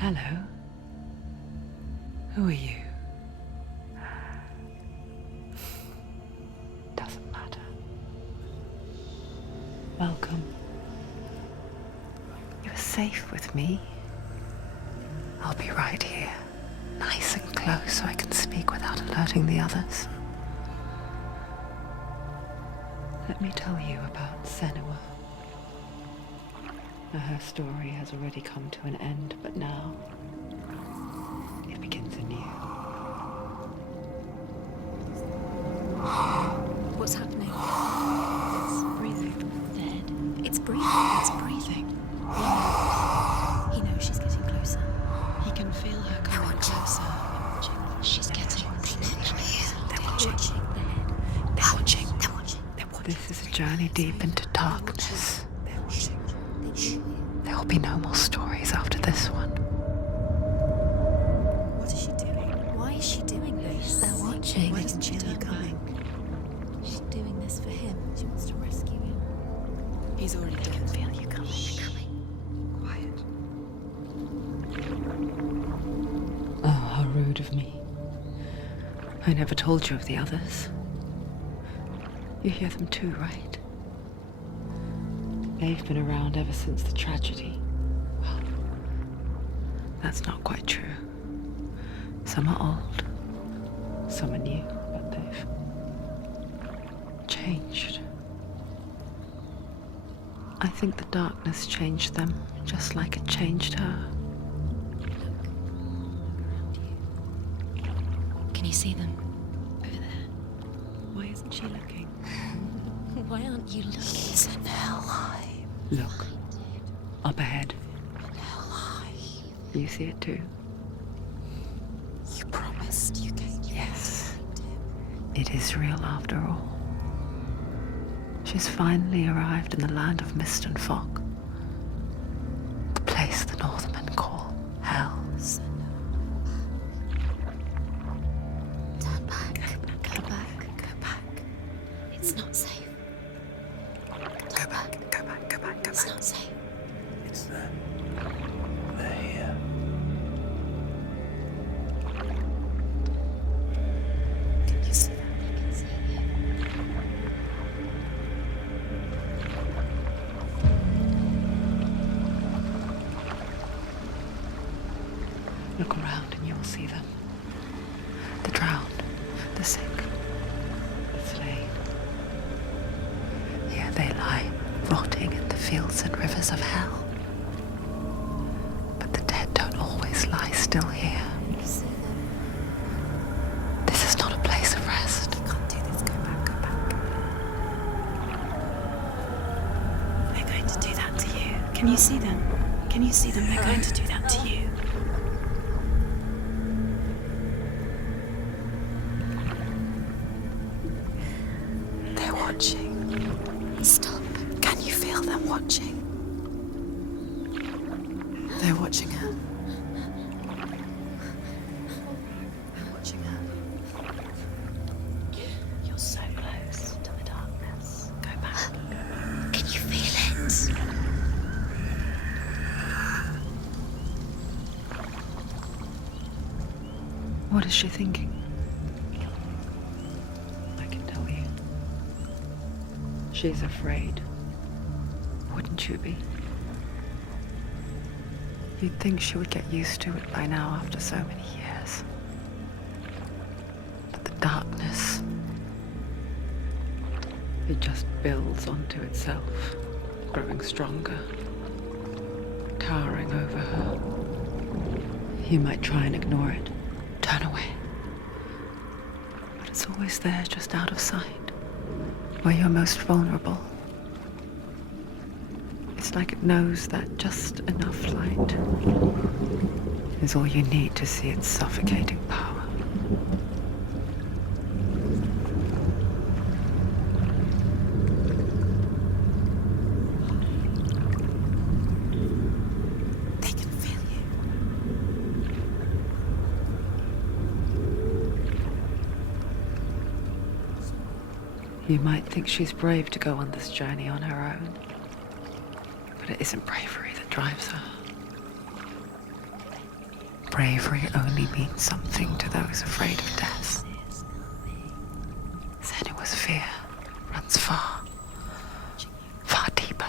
Hello. Who are you? Doesn't matter. Welcome. You're safe with me. I'll be right here, nice and close so I can speak without alerting the others. Let me tell you about Senua. Her story has already come to an end, but now it begins anew. What's happening? It's breathing. Dead. It's breathing. It's breathing. He knows she's getting closer. He can feel her coming closer. She's getting closer. They're watching. They're watching. They're watching. This is a journey deep into darkness. They're watching. There will be no more stories after this one. What is she doing? Why is she doing this? They're watching. Why doesn't she turn coming? She's doing this for him. She wants to rescue him. He's already dead. I can feel you coming. Quiet. Oh, how rude of me. I never told you of the others. You hear them too, right? They've been around ever since the tragedy. Well, that's not quite true. Some are old, some are new, but they've changed. I think the darkness changed them, just like it changed her. Can you see them? Over there. Why isn't she looking? Why aren't you looking? He's in Hellblade. Look, up ahead. Hellblade. You see it too? You promised you gave you. Yes. It is real after all. She's finally arrived in the land of mist and fog. The place the Northmen call Hell. Turn back. Go back. Go back. It's not safe. Go back. Go back. Go back. Go It's back. not safe. It's them. They're here. Can you see that? I can see you. Look around and you will see them. The drowned, the sick, the slain. Here they lie, rotting in the fields and rivers of hell. But the dead don't always lie still here. You see them? This is not a place of rest. You can't do this. Go back. Go back. They're going to do that to you. Can you see them? Can you see them? They're going to do that to you. They're watching. Stop. Can you feel them watching? They're watching her. They're watching her. You're so close to the darkness. Go back. Can you feel it? What is she thinking? I can tell you. She's afraid. Wouldn't you be? You'd think she would get used to it by now after so many years. But the darkness, it just builds onto itself, growing stronger, towering over her. You might try and ignore it, turn away. But it's always there, just out of sight, where you're most vulnerable. It's like it knows that just enough light is all you need to see its suffocating power. They can feel you. You might think she's brave to go on this journey on her own, but it isn't bravery that drives her. Bravery only means something to those afraid of death. Senua's fear runs far, far deeper.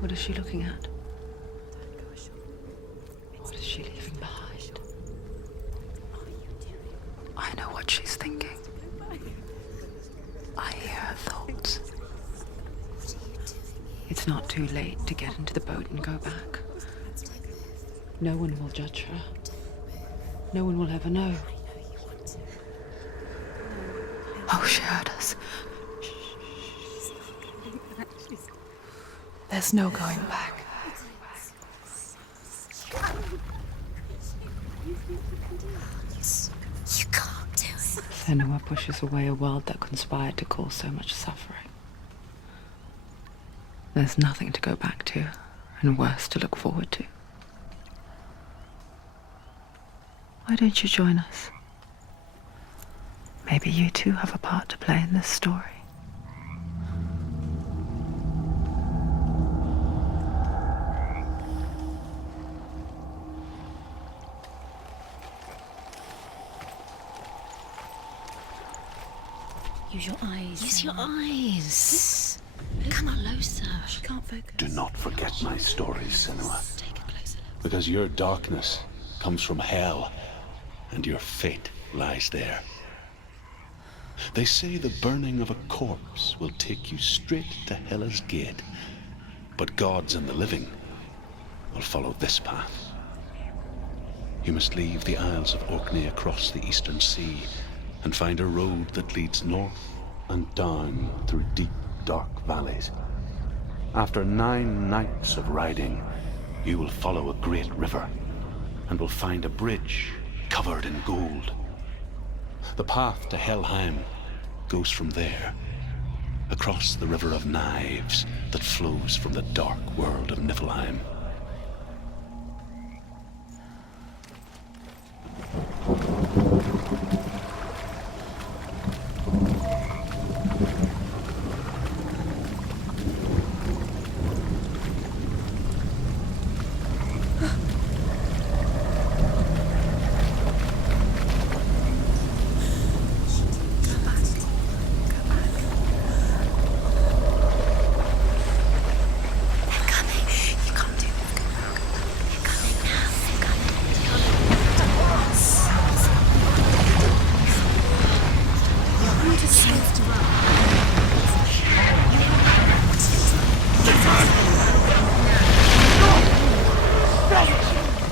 What is she looking at? What is she leaving behind? I know what she's thinking. I hear her thoughts. It's not too late to get into the boat and go back. No one will judge her. No one will ever know. Oh, she heard us. There's no going back. You can't do it. Senua pushes away a world that conspired to cause so much suffering. There's nothing to go back to, and worse to look forward to. Why don't you join us? Maybe you too have a part to play in this story. Use your eyes. Use your eyes. Come closer. She can't focus. Do not forget my stories, Senua. Take a closer look. Because your darkness comes from hell, and your fate lies there. They say the burning of a corpse will take you straight to Hela's gate, but gods and the living will follow this path. You must leave the Isles of Orkney across the eastern sea and find a road that leads north and down through deep, dark valleys. After 9 nights of riding, you will follow a great river and will find a bridge covered in gold. The path to Helheim goes from there, across the River of Knives that flows from the dark world of Niflheim.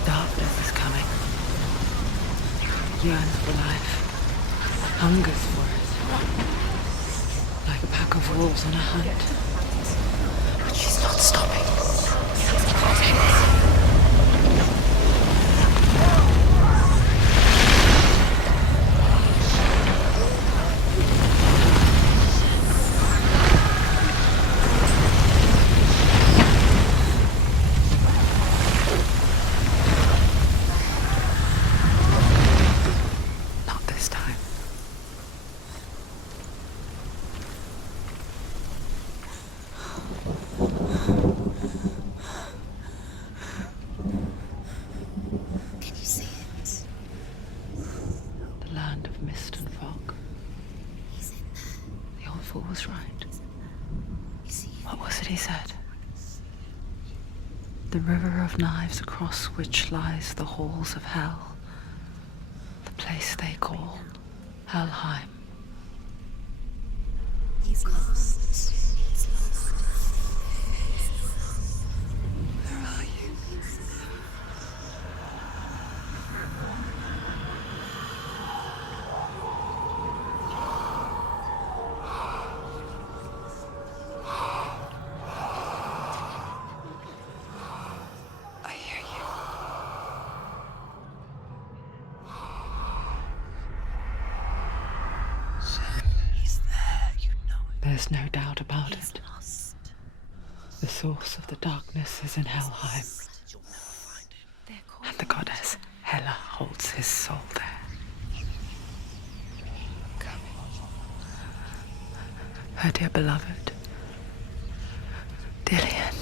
Darkness is coming. Yearns for life. Hungers for it. Like a pack of wolves on a hunt. But she's not stopping. Not this time. Can you see it? The land of mist and fog. He's in there. The old fool was right. You see it? What was it he said? The river of knives across which lies the halls of hell. The place they call Helheim. He's lost. He's lost. Where are you? is no doubt about it. The source of the darkness is in Helheim, and the goddess Hela holds his soul there. Her dear beloved, Dillian.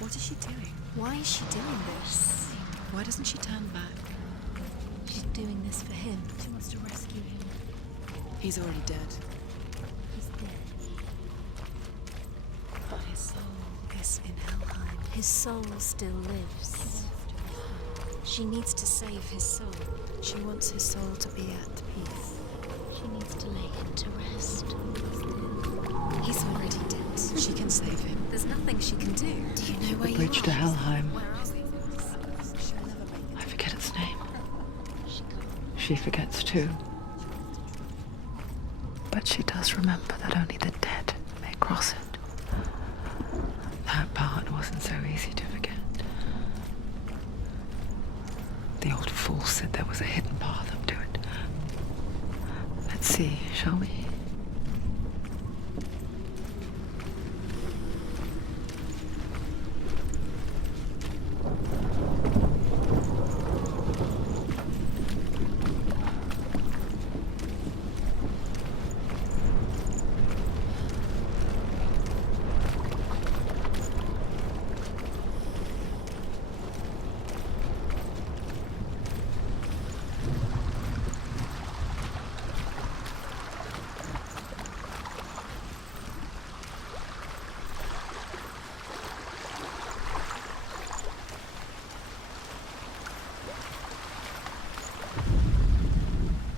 What is she doing? Why is she doing this? Why doesn't she turn back? She's doing this for him. She wants to rescue him. He's already dead. He's dead. But his soul is in Helheim. His soul still lives. She needs to save his soul. She wants his soul to be at peace. She needs to lay him to rest. He's already dead. She can save him. There's nothing she can do. Do you know where The you bridge are? to Helheim. Where are we? I forget its name. She forgets too. But she does remember that only the dead may cross it. That part wasn't so easy to forget. The old fool said there was a hidden path up to it. Let's see, shall we?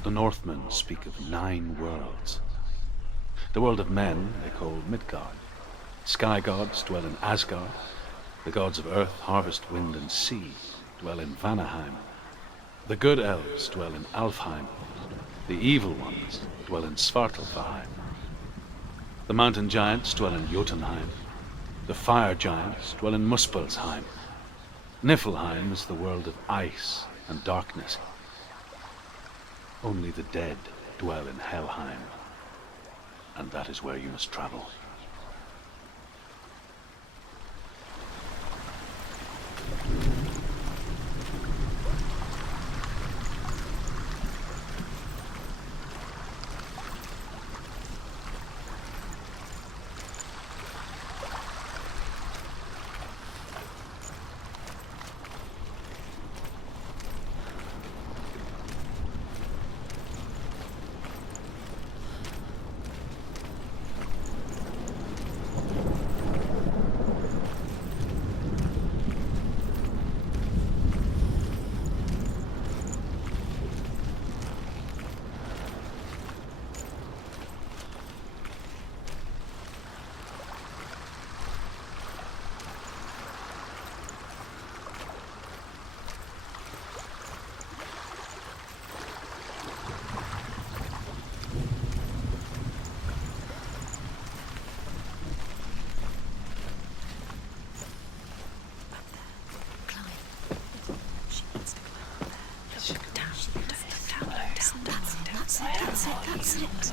The Northmen speak of 9 worlds. The world of men they call Midgard. Sky gods dwell in Asgard. The gods of earth, harvest, wind, and sea dwell in Vanaheim. The good elves dwell in Alfheim. The evil ones dwell in Svartalfheim. The mountain giants dwell in Jotunheim. The fire giants dwell in Muspelheim. Niflheim is the world of ice and darkness. Only the dead dwell in Helheim, and that is where you must travel.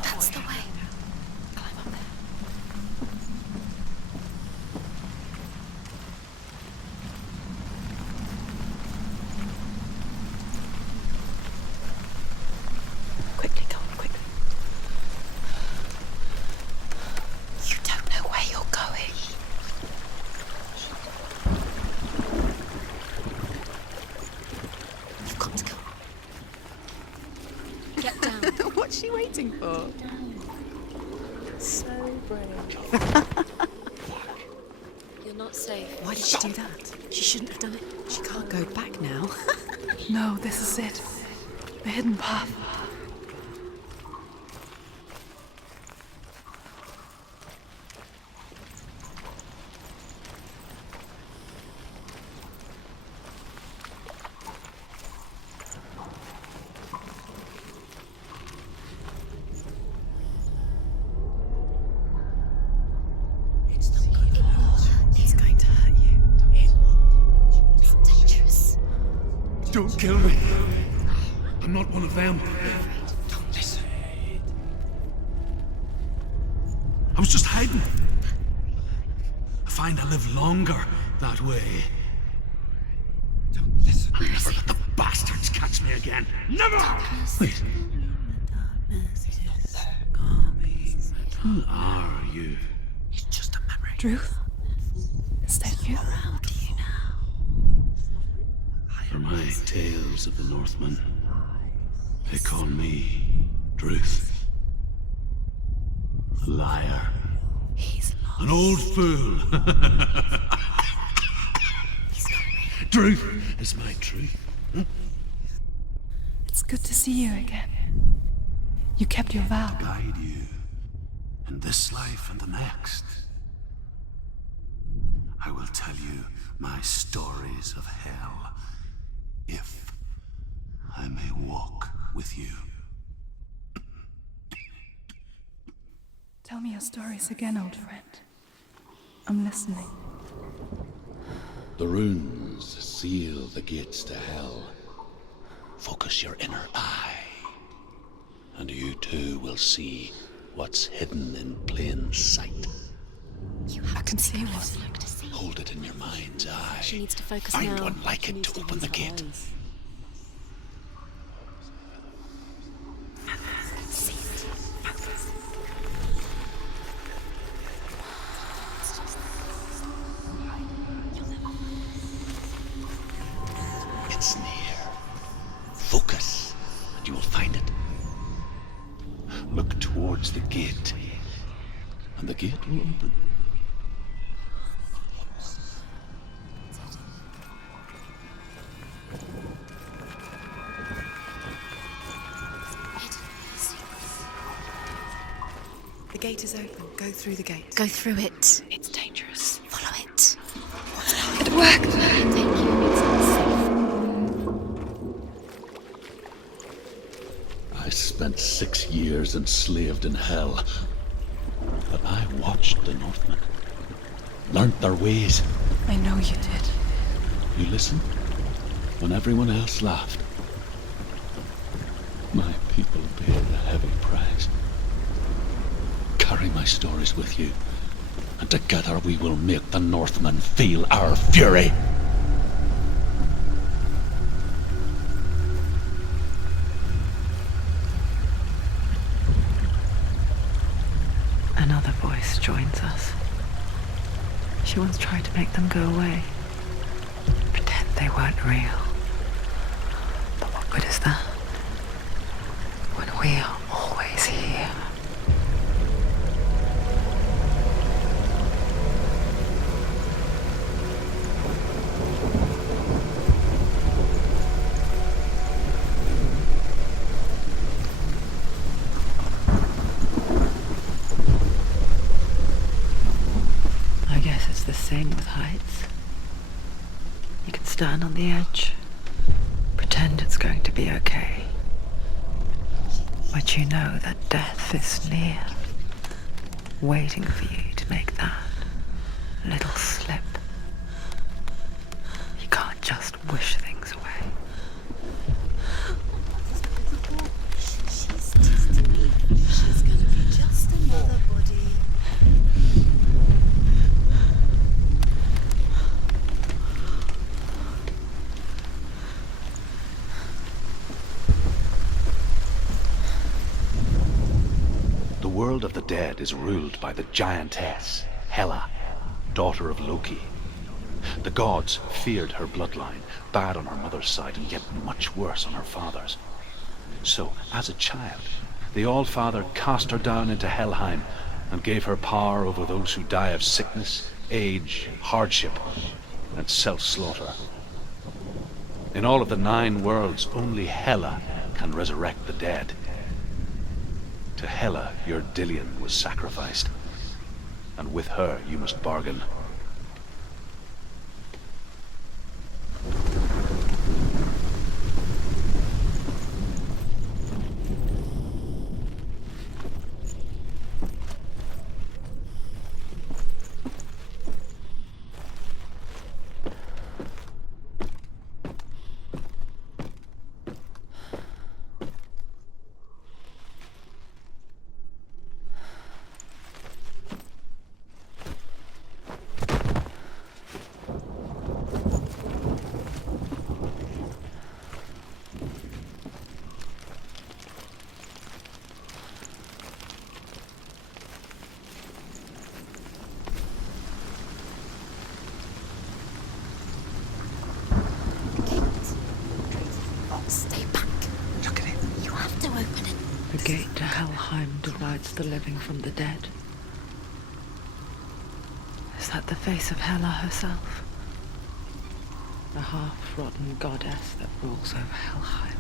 That's the way. Climb up there. Quickly, go on, quickly. You don't know where you're going. You've got to go. Get down. What's she waiting for? So brave. You're not safe. Why did she do that? She shouldn't have done it. She can't go back now. No, this is it. The hidden path. It's going to hurt you. It's dangerous. Don't kill me. I'm not one of them. Don't listen. I was just hiding. I find I live longer that way. Don't listen. I'll never let the bastards catch me again. Never! Wait. Who are you? It's just a memory. Druth? Is that you? Around you now. For my tales of the Northmen, they call me Druth. A liar. He's lost. An old fool. Druth is my truth. It's good to see you again. You kept your vow. Guide you in this life and the next. I will tell you my stories of hell, if I may walk with you. Tell me your stories again, old friend. I'm listening. The runes seal the gates to hell. Focus your inner eye, and you too will see what's hidden in plain sight. I can see what. Hold it in your mind's eye. She needs to focus Find now. one like She it needs to open use the her gate. eyes. It's near. Focus, and you will find it. Look towards the gate, and the gate will open. The gate is open. Go through the gate. Go through it. It's dangerous. Follow it. It worked! Thank you. It's unsafe. I spent 6 years enslaved in hell, but I watched the Northmen, learnt their ways. I know you did. You listened when everyone else laughed. My people paid a heavy price. Carry my stories with you, and together we will make the Northmen feel our fury. Another voice joins us. She once tried to make them go away. Pretend they weren't real. But what good is that? When we are always here. I guess it's the same with heights. You can stand on the edge, pretend it's going to be okay. But you know that death is near, waiting for you to make that little slip. You can't just wish things away. She's just me. She's gonna be just another body. The world of the dead is ruled by the giantess, Hela, daughter of Loki. The gods feared her bloodline, bad on her mother's side and yet much worse on her father's. So, as a child, the All-Father cast her down into Helheim and gave her power over those who die of sickness, age, hardship, and self-slaughter. In all of the 9 worlds, only Hela can resurrect the dead. To Hela, your Dillion was sacrificed, and with her you must bargain. Helheim divides the living from the dead. Is that the face of Hela herself? The half-rotten goddess that rules over Helheim.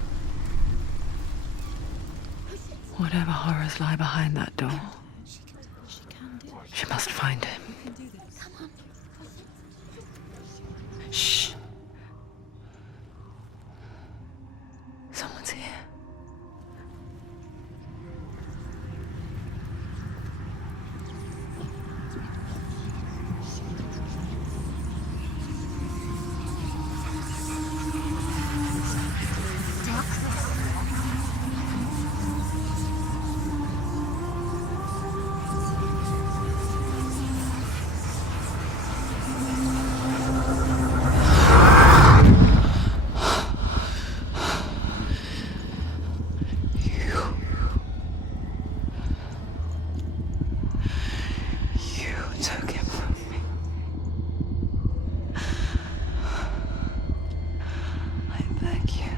Whatever horrors lie behind that door, she must find him. Shh. Someone's here. Took him from me. I beg you,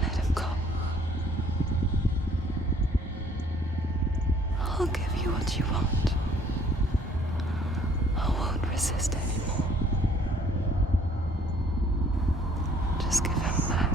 let him go. I'll give you what you want. I won't resist anymore. Just give him back.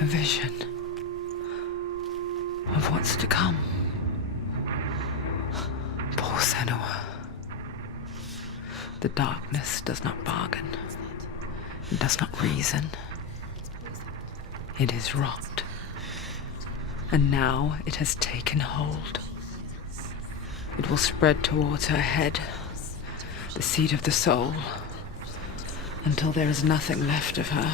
A vision of what's to come. Poor Senua. The darkness does not bargain. It does not reason. It is rot. And now it has taken hold. It will spread towards her head, the seat of the soul, until there is nothing left of her.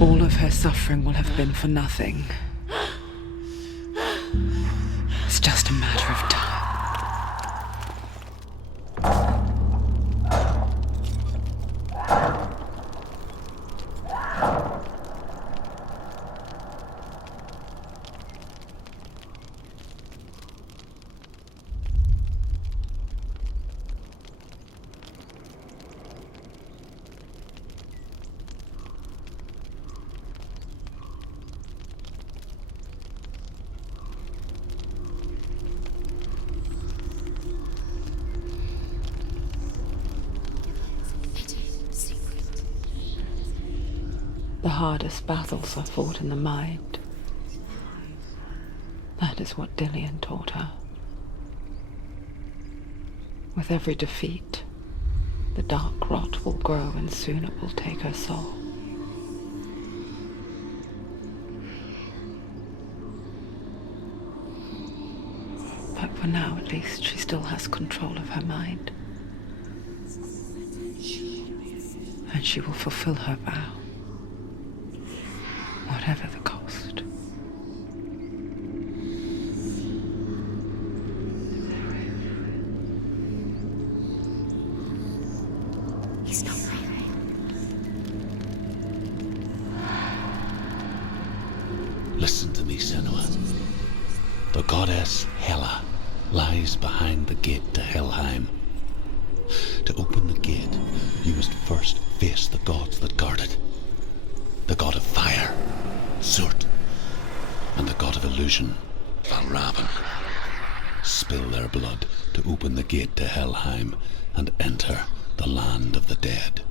All of her suffering will have been for nothing. It's just a matter of time. The hardest battles are fought in the mind. That is what Dillian taught her. With every defeat, the dark rot will grow and soon it will take her soul. But for now, at least, she still has control of her mind. And she will fulfill her vow, whatever the cost. He's not moving. Listen to me, Senua. The goddess Hela lies behind the gate to Helheim. To open the gate, you must first face the gods that guard it. The god of fire, Surt, and the god of illusion, Valravan. Spill their blood to open the gate to Helheim and enter the land of the dead.